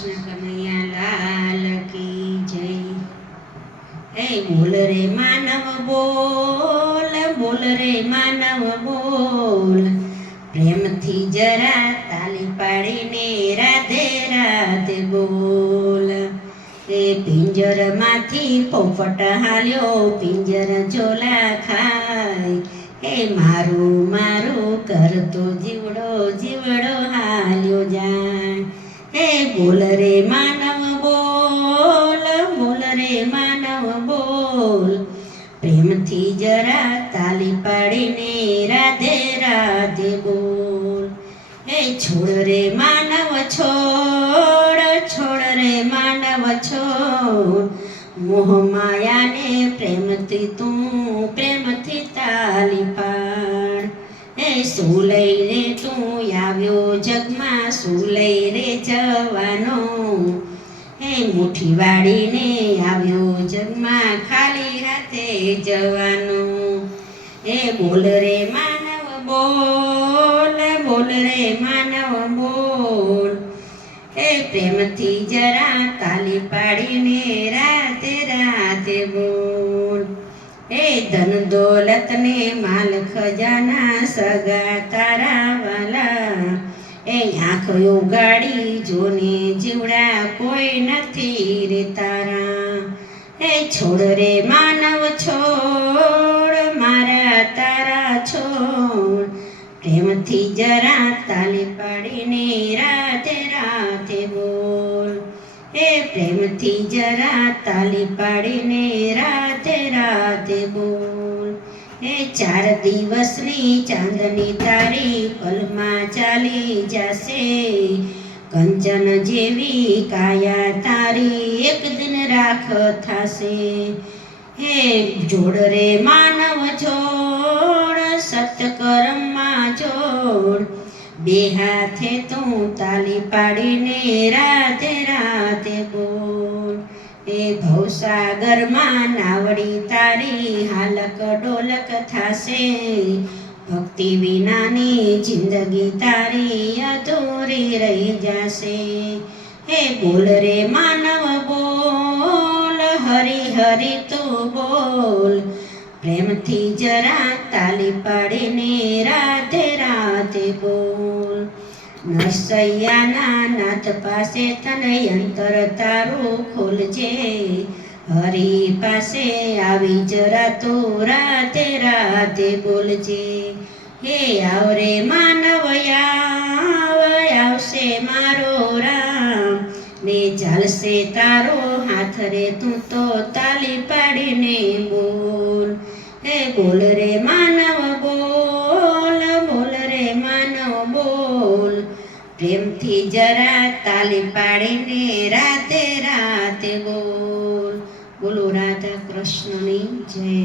કૃષ્ણ કનૈયા લાલ કી જય। હે બોલ રે માનવ બોલ, બોલ રે માનવ બોલ, પ્રેમથી જરા તાલી પાડીને રાધે રાધે બોલ। એ પિંજરમાંથી પોપટ હાલ્યો પિંજર ઝોલા ખાય, હે મારું મારું કરતો જીવડો જીવડો હાલ્યો જાય। હે બોલ રે માનવ બોલ, બોલ રે માનવ બોલ, પ્રેમથી જરા તાલી પાડીને રાધે રાધે બોલ। હે છોડ રે માનવ છોડ, છોડ રે માનવ છોડ, મોહ માયાને પ્રેમથી તું પ્રેમથી તાલી પાડ। હે શું લઈને તું આવ્યો જગમાં, શું લઈને જવાનો, હે મુઠ્ઠી વાળીને આવ્યો જગમાં ખાલી હાથે જવાનો। હે બોલ રે માનવ બોલ, બોલ રે માનવ બોલ, હે પ્રેમથી જરા તાલી પાડીને રાધે રાધે બોલ। હે ધન દોલત ને માલ ખજાના સગા તારા વાલા, એ આંખ ઉગાડી જોને જીવડા કોઈ નથી રે તારા। હે છોડ રે માનવ છોડ, મારા તારા છોડ, પ્રેમથી જરા તાલી પાડીને રાધે રાધે બોલ। હે પ્રેમથી જરા તાલી પાડીને રાધે રાધે બોલ। હે 4 દિવસની ચાંદની તારી પલમાં ચાલી જશે, કંચન જેવી કાયા તારી એક દિન રાખ થશે। હે જોડ રે માનવ જોડ, સત્કર્મમાં જોડ, બે હાથે તું તાલી પાડીને રાધે રાધે બોલ। એ ભવસાગરમાં નાવડી તારી હાલક ડોલક થાશે, ભક્તિ વિનાની જિંદગી તારી અધૂરી રહી જશે। હે બોલ રે માનવ બોલ, હરી હરી તું બોલ, પ્રેમથી જરા તાલી પાડીને રાધે રાધે બોલ। નરસૈયાના નાથ પાસે તને અંતર તારું ખોલજે, હરી પાસે આવી જરા તું રાધે રાધે બોલજે। હે આવરે માનવ આવ, આવશે મારો રામ, ને ચાલશે તારો હાથ રે તું તો તાલી પાડીને બોલ। હે બોલ રે માનવ બોલ, બોલ રે માનવ બોલ, પ્રેમથી જરા તાલી પાડીને રાધે રાધે બોલ। બોલો રાધા કૃષ્ણની જય।